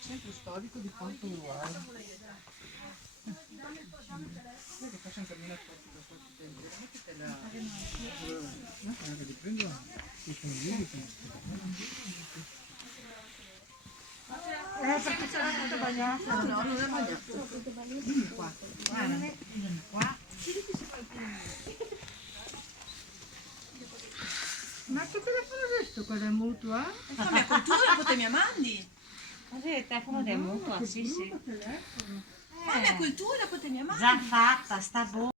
centro storico di Ponte Uguale. Vedi, facciamo camminare da qualche tempo. Mettete la... che ti prendo, ci sono lì, perché c'era tutto bagnato. No, non è bagnato. Vieni qua, guarda, vieni qua. Ma che telefono è questo? Quello è mutuo? La mia cultura, potete mia mandi. Così il telefono del mutuo, sì, sì. La mia cultura, potete mia mandi. Già fatta, sta buona.